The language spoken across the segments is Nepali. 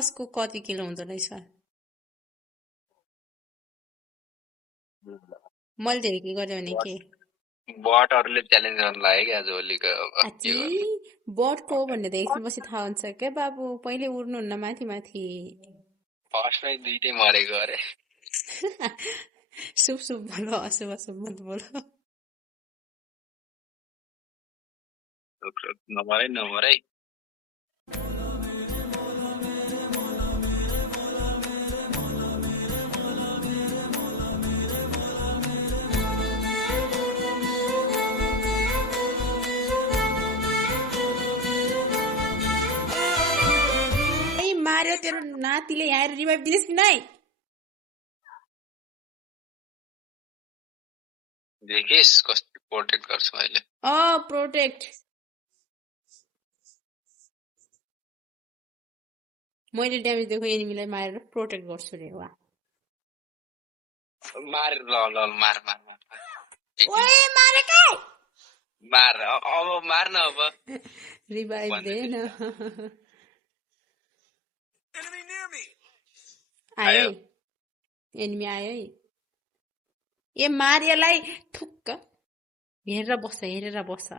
कसको कति किलो हुँदो रहेछ मैले धेरै के गर्यो भने के बटहरूले च्यालेन्ज गर्न लाग्यो कि आज होलीको अब आची के गर्नु बटको हो भनेर एकछिन पछि थाहा हुन्छ क्या बाबु पहिले उड्नुहुन्न माथि माथि फर्स्टमै दुइटै मरेको अरे शुभ शुभ बोलो अशुभ अशुभ मत बोलो नमरै ए मार्यो तेरो नातिले यहाँ आएर रिभाइभ दिनेस् कि नै देखिस् कस्तो प्रोटेक्ट गर्छु अहिले प्रोटेक्ट मैले ड्यामेज दिएको एनिमीलाई मारेर प्रोटेक्ट गर्छु रे वा मार ल मार ओए मारे के मार अब मार्न अब रिभाइभ दे न आयो एनिमी आयो है ए मारियालाई ठुक्क हेरेर बस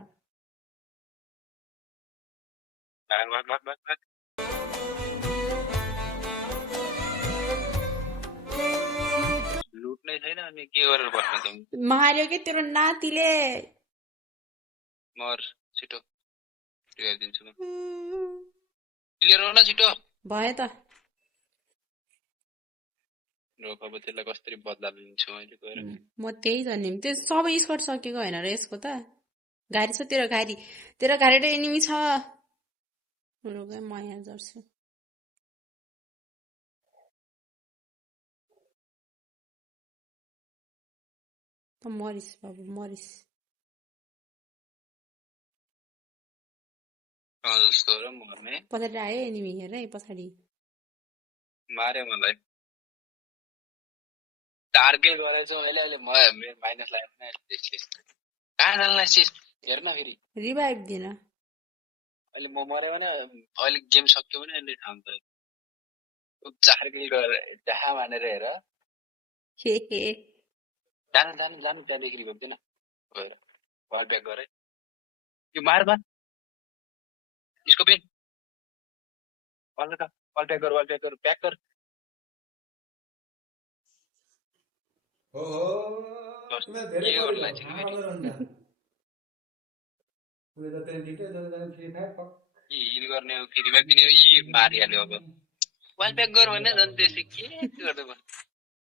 लुट्नै छैन अनि के गरेर बस्न त मार्यो के तेरो नातिले मर छिटो क्लियर दिन्छु म क्लियर हो न छिटो भयो त रोक अब त्यसलाई कसरी बदला लिन्छु मैले गएर म त्यही गर्ने त्यो सबै स्कट सकेको होइन र यसको त गाडी छ तेरो घारी र एनिमी छ रोग म यहाँ गर्छु त मरिस बाबु मरिस जस्तो र मर्ने पछाडि आयो एनिमी हेर है पछाडि मार्यो मलाई टार्गेट गरेछु मैले अहिले मेरो माइनस लाग्यो कहाँ जान्ला सिस हेर्न फेरि रिभाइभ दिन अहिले म मर्यो भने अहिले गेम सक्यो भने अहिले ठाउँ त टार्गेट गरेर जहाँ मानेर हेर हे जानु त्यहाँदेखि रिभाइभ दिन गएर वाल ब्याक गरे यो मार स्कोपिन वाल ब्याक गर ब्याक गर हिल गर्ने हो कि रिभाइभ दिने हो यी मारिहाल्यो अब वाल ब्याक गर भने झन् त्यसै के गर्दै